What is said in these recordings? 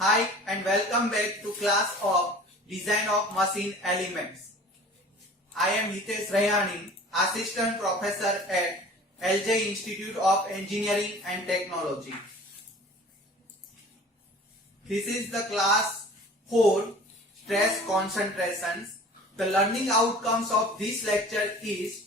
Hi and welcome back to class of Design of Machine Elements. I am Hitesh Raiyani, Assistant Professor at LJ Institute of Engineering and Technology. This is the class 4, Stress Concentrations. The learning outcomes of this lecture is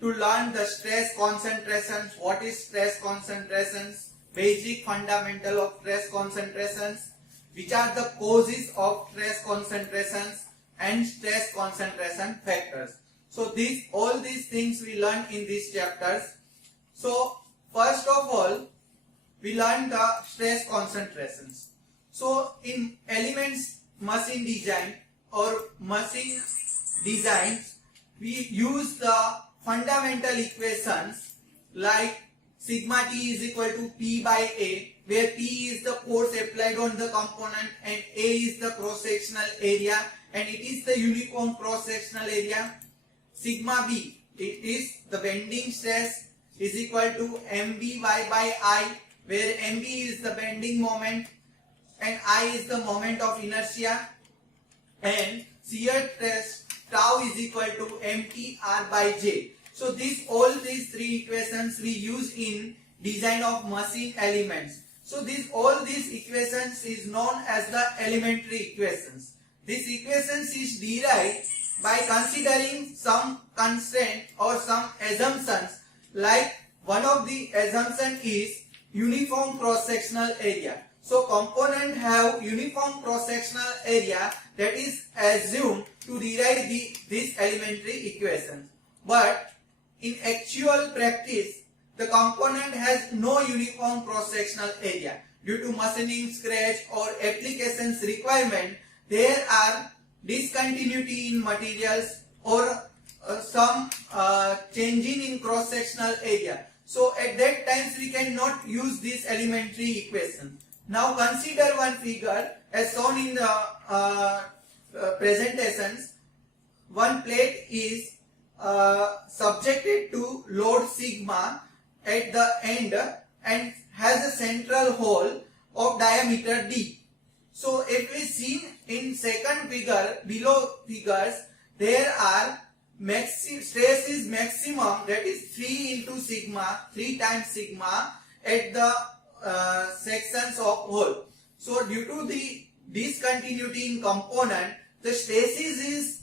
to learn the stress concentrations, what is stress concentrations, basic fundamental of stress concentrations, which are the causes of stress concentrations and stress concentration factors. So all these things we learn in these chapters. So first of all, we learn the stress concentrations. So in elements machine design or machine designs, we use the fundamental equations like sigma T is equal to P by A, where P is the force applied on the component and A is the cross-sectional area and it is the uniform cross-sectional area. Sigma B, it is the bending stress, is equal to MBY by I, where MB is the bending moment and I is the moment of inertia, and shear stress tau is equal to MTR by J. So all these three equations we use in design of machine elements. So all these equations is known as the elementary equations. These equations is derived by considering some constraint or some assumptions, like one of the assumption is uniform cross-sectional area. So component have uniform cross-sectional area, that is assumed to derive this elementary equation. But in actual practice, the component has no uniform cross-sectional area. Due to machining, scratch or applications requirement, there are discontinuity in materials or some changing in cross-sectional area. So at that times we cannot use this elementary equation. Now consider one figure as shown in the presentations. One plate is subjected to load sigma at the end and has a central hole of diameter d. So if we see in second figure, below figures, there are stress is maximum, that is 3 times sigma at the sections of hole. So due to the discontinuity in component, the stresses is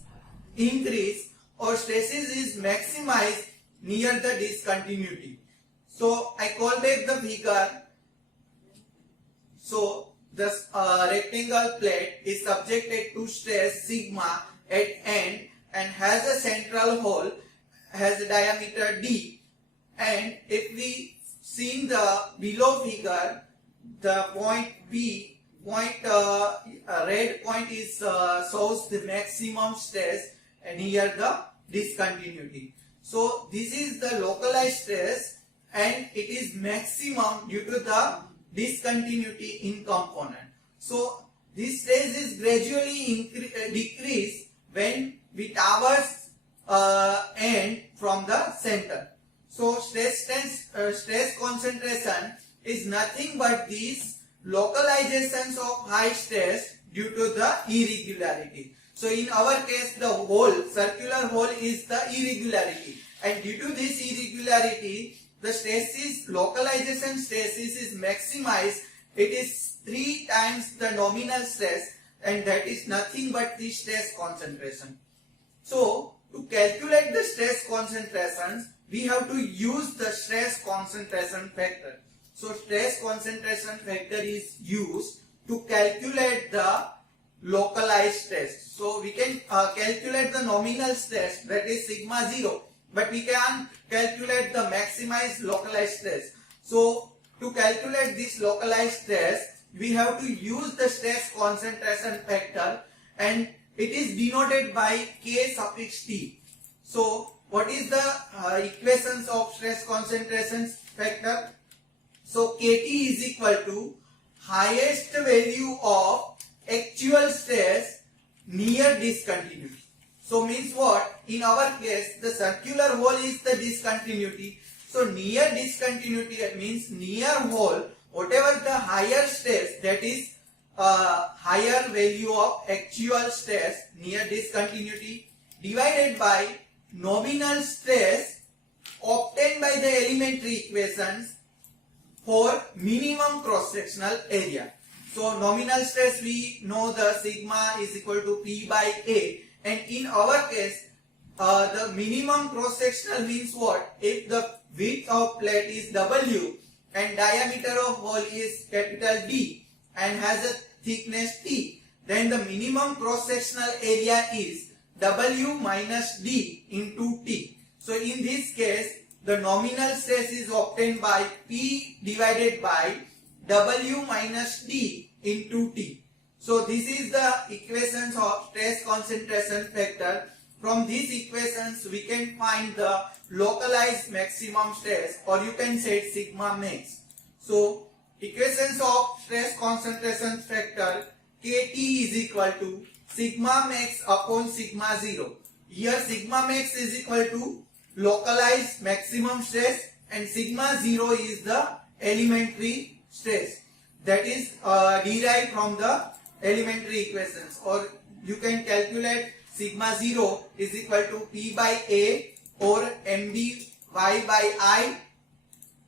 increased or stresses is maximized near the discontinuity. So I call back the figure. So the rectangle plate is subjected to stress sigma at end and has a central hole, has a diameter d, and if we see in the below figure, the point P, red point is shows the maximum stress near the discontinuity. So this is the localized stress and it is maximum due to the discontinuity in component. So this stress is gradually decreased when we traverse end from the center. So stress concentration is nothing but these localizations of high stress due to the irregularity. So in our case, the circular hole is the irregularity, and due to this irregularity, the localization stresses is maximized. It is 3 times the nominal stress, and that is nothing but the stress concentration. So to calculate the stress concentrations, we have to use the stress concentration factor. So stress concentration factor is used to calculate the localized stress. So we can calculate the nominal stress, that is sigma 0, but we can calculate the maximized localized stress. So to calculate this localized stress, we have to use the stress concentration factor, and it is denoted by K suffix T. So what is the equations of stress concentration factor? So Kt is equal to highest value of actual stress near discontinuity. So means what? In our case, the circular hole is the discontinuity. So near discontinuity means near hole, whatever the higher stress, that is higher value of actual stress near discontinuity divided by nominal stress obtained by the elementary equations for minimum cross-sectional area. So nominal stress, we know the sigma is equal to P by A, and in our case the minimum cross-sectional means what? If the width of plate is W and diameter of hole is capital D and has a thickness T, then the minimum cross-sectional area is W minus D into T. So in this case, the nominal stress is obtained by P divided by W minus D into T. So this is the equations of stress concentration factor. From these equations we can find the localized maximum stress, or you can say sigma max. So equations of stress concentration factor Kt is equal to sigma max upon sigma 0. Here sigma max is equal to localized maximum stress and sigma 0 is the elementary stress that is derived from the elementary equations, or you can calculate sigma 0 is equal to P by A or Md Y by I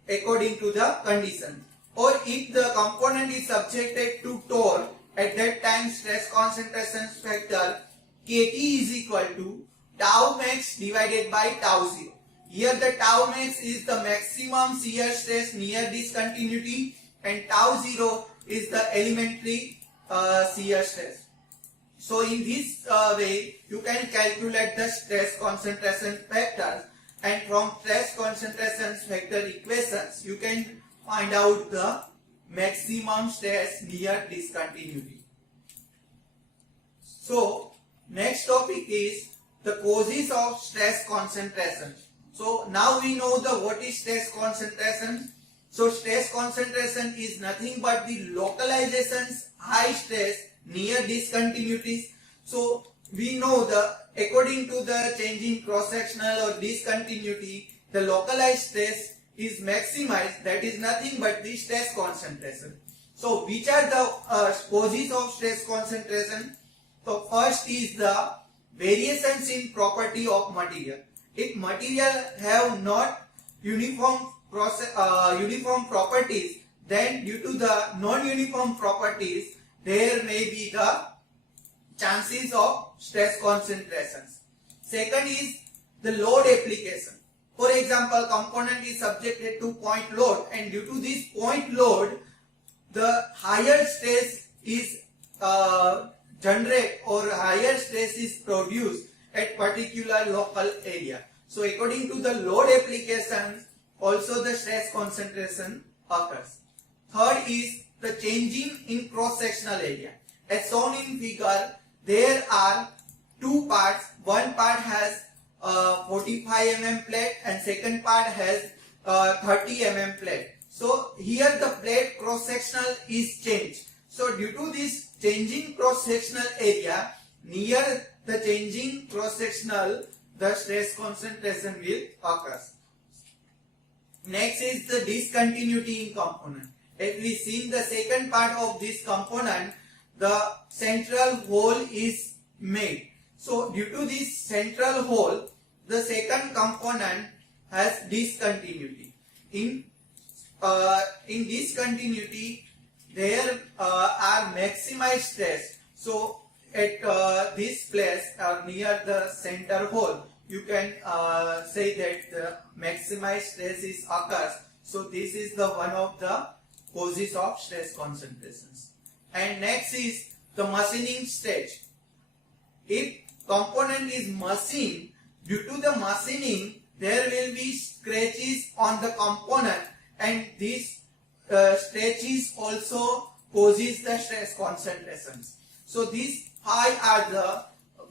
according to the condition. Or if the component is subjected to torque, at that time stress concentration factor Kt is equal to tau max divided by tau 0. Here the tau max is the maximum shear stress near discontinuity and tau 0 is the elementary shear stress. So in this way you can calculate the stress concentration factors, and from stress concentration factor equations you can find out the maximum stress near discontinuity. So next topic is the causes of stress concentration. So now we know the what is stress concentration. So stress concentration is nothing but the localizations high stress near discontinuities. So we know the according to the changing cross-sectional or discontinuity, the localized stress is maximized, that is nothing but the stress concentration. So which are the causes of stress concentration? So first is the variations in property of material. If material have not uniform properties, then due to the non-uniform properties there may be the chances of stress concentrations. Second is the load application. For example, component is subjected to point load, and due to this point load the higher stress is generated or higher stress is produced at particular local area. So according to the load applications also the stress concentration occurs. Third is the changing in cross-sectional area. As shown in figure, there are two parts. One part has 45 mm plate and second part has 30 mm plate. So here the plate cross-sectional is changed. So due to this changing cross-sectional area, near the changing cross-sectional the stress concentration will occur. Next is the discontinuity in component. As we see in the second part of this component, the central hole is made. So due to this central hole, the second component has discontinuity. In discontinuity, there are maximized stress. So at this place near the center hole, you can say that the maximized stress is occurs. So this is the one of the causes of stress concentrations. And next is the machining stage. If component is machined, due to the machining there will be scratches on the component, and these scratches also causes the stress concentrations. So these five are the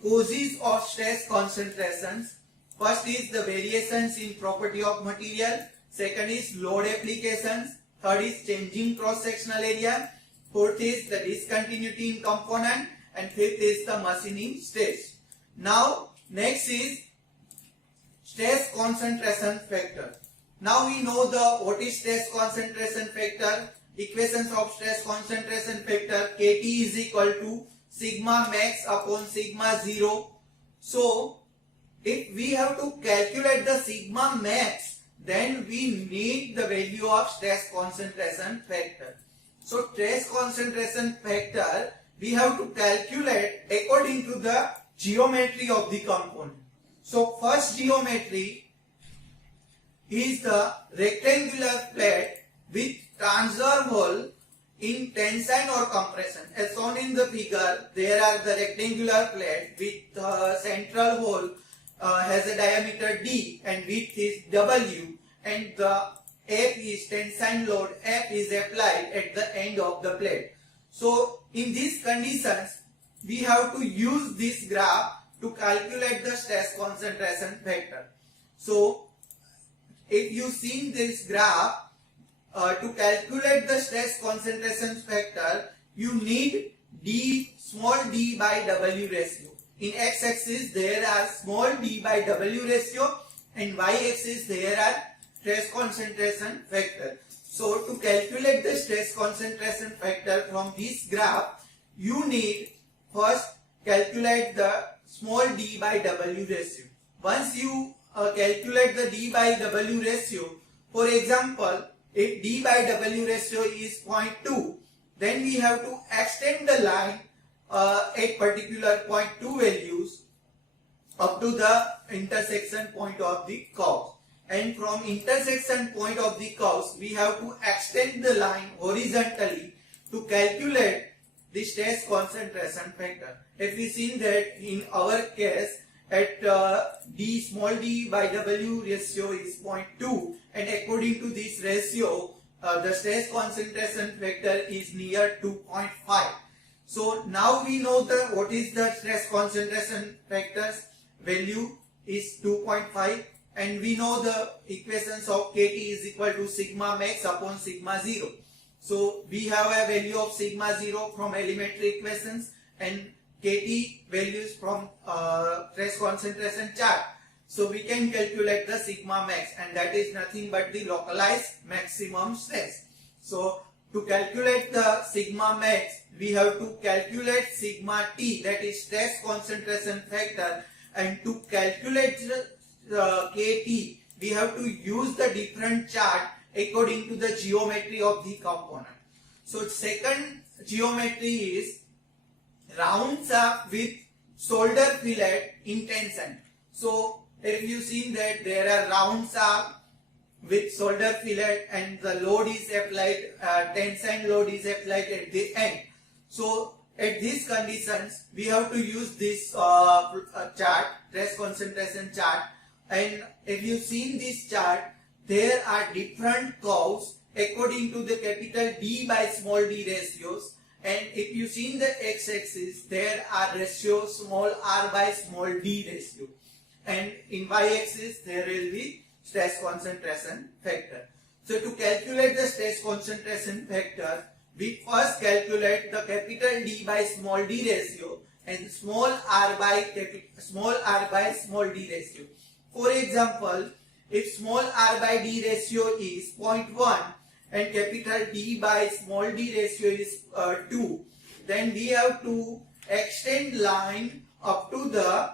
causes of stress concentrations. First is the variations in property of material. Second is load applications. Third is changing cross-sectional area. Fourth is the discontinuity in component. And fifth is the machining stage. Now next is stress concentration factor. Now we know the what is stress concentration factor. equations of stress concentration factor, Kt is equal to sigma max upon sigma 0. So if we have to calculate the sigma max, then we need the value of stress concentration factor. So stress concentration factor we have to calculate according to the geometry of the component. So first geometry is the rectangular plate with transverse hole in tension or compression. As shown in the figure, there are the rectangular plate with central hole has a diameter d and width is w, and the F is tension load F is applied at the end of the plate. So in these conditions, we have to use this graph to calculate the stress concentration factor. So if you see this graph, to calculate the stress concentration factor, you need small d by w ratio. In x-axis there are small d by w ratio, and y-axis there are stress concentration factor. So to calculate the stress concentration factor from this graph, you need first calculate the small d by w ratio. Once you calculate the d by w ratio, for example, if d by w ratio is 0.2, then we have to extend the line at particular 0.2 values up to the intersection point of the curve. And from intersection point of the curves, we have to extend the line horizontally to calculate the stress concentration factor. If we see that in our case, at small d by w ratio is 0.2, and according to this ratio, the stress concentration factor is near 2.5. So now we know what is the stress concentration factor's value is 2.5, and we know the equations of Kt is equal to sigma max upon sigma 0. So we have a value of sigma 0 from elementary equations and Kt values from stress concentration chart. So we can calculate the sigma max, and that is nothing but the localized maximum stress. So to calculate the sigma max, we have to calculate sigma t, that is stress concentration factor, and to calculate the Kt, we have to use the different chart according to the geometry of the component. So second geometry is round shaft with solder fillet in tension. So if you see that there are round shaft with solder fillet and the load is applied, tension load is applied at the end. So at these conditions, we have to use this chart, stress concentration chart. And if you see this chart, there are different curves according to the capital D by small d ratios. And if you see in the x-axis, there are ratios small r by small d ratio. And in y-axis, there will be stress concentration factor. So to calculate the stress concentration factor, we first calculate the capital D by small d ratio and small r by small d ratio. For example, if small r by d ratio is 0.1 and capital D by small d ratio is 2, then we have to extend line up to the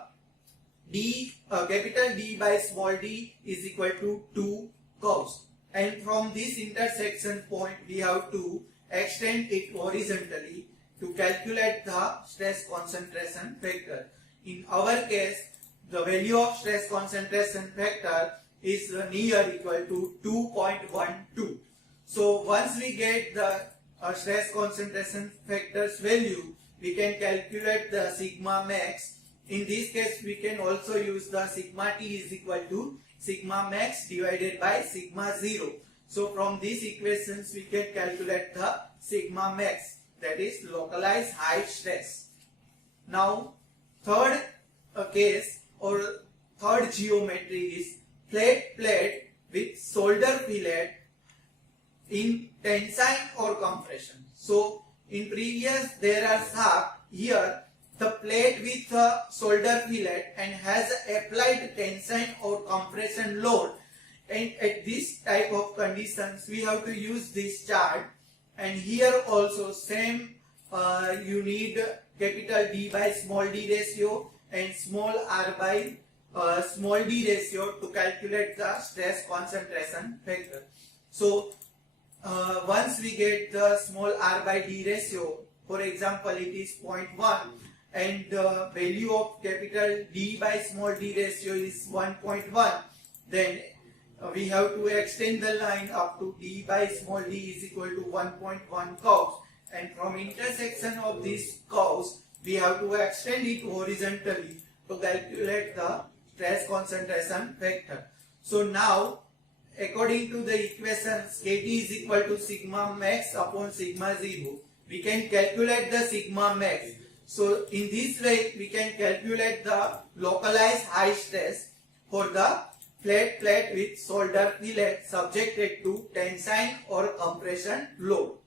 capital D by small d is equal to 2 curves. And from this intersection point, we have to extend it horizontally to calculate the stress concentration factor. In our case, the value of stress concentration factor is near equal to 2.12. So once we get the stress concentration factor's value, we can calculate the sigma max. In this case, we can also use the sigma t is equal to sigma max divided by sigma 0. So from these equations, we can calculate the sigma max, that is localized high stress. Now, third case or third geometry is flat plate with solder fillet in tension or compression. So in previous there are shaft, here the plate with a solder fillet and has applied tension or compression load, and at this type of conditions we have to use this chart and here also same, you need capital D by small d ratio and small r by small d ratio to calculate the stress concentration factor. So once we get the small r by d ratio, for example it is 0.1 and the value of capital D by small d ratio is 1.1, then we have to extend the line up to D by small d is equal to 1.1 curves, and from intersection of these curves we have to extend it horizontally to calculate the stress concentration factor. So now according to the equations Kt is equal to sigma max upon sigma 0, we can calculate the sigma max. So in this way we can calculate the localized high stress for the flat plate with solder fillet subjected to tension or compression load.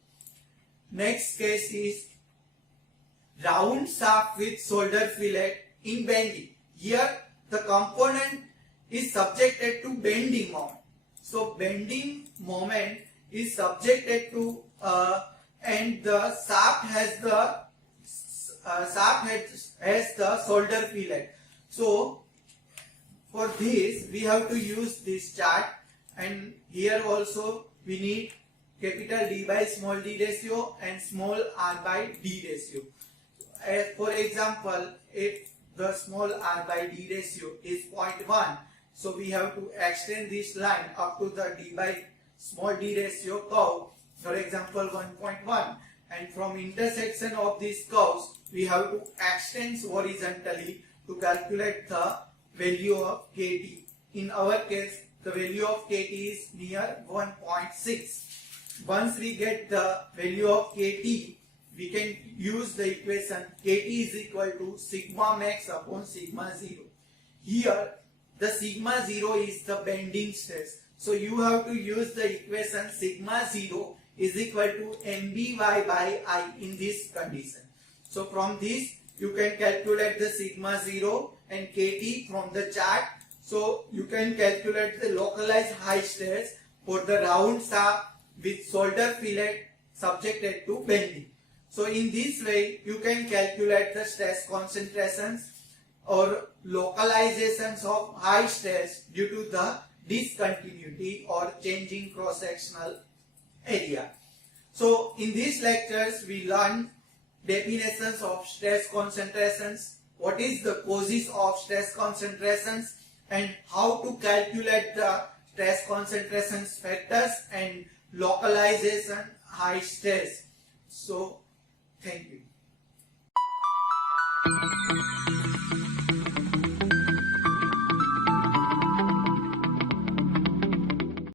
Next case is round shaft with solder fillet in bending. Here the component is subjected to bending moment. So bending moment is subjected to and the shaft has the solder fillet. So for this we have to use this chart, and here also we need capital D by small d ratio and small r by d ratio. For example, if the small r by d ratio is 0.1, so we have to extend this line up to the d by small d ratio curve, for example 1.1, and from intersection of these curves we have to extend horizontally to calculate the value of Kt. In our case the value of Kt is near 1.6. Once we get the value of Kt, we can use the equation Kt is equal to sigma max upon sigma 0. Here the sigma 0 is the bending stress. So you have to use the equation sigma 0 is equal to Mby by I in this condition. So from this you can calculate the sigma 0 and Kt from the chart. So you can calculate the localized high stress for the round shaft with solder fillet subjected to bending. So in this way you can calculate the stress concentrations or localizations of high stress due to the discontinuity or changing cross-sectional area. So in these lectures we learn definitions of stress concentrations, what is the causes of stress concentrations, and how to calculate the stress concentrations factors and localization high stress. So thank you.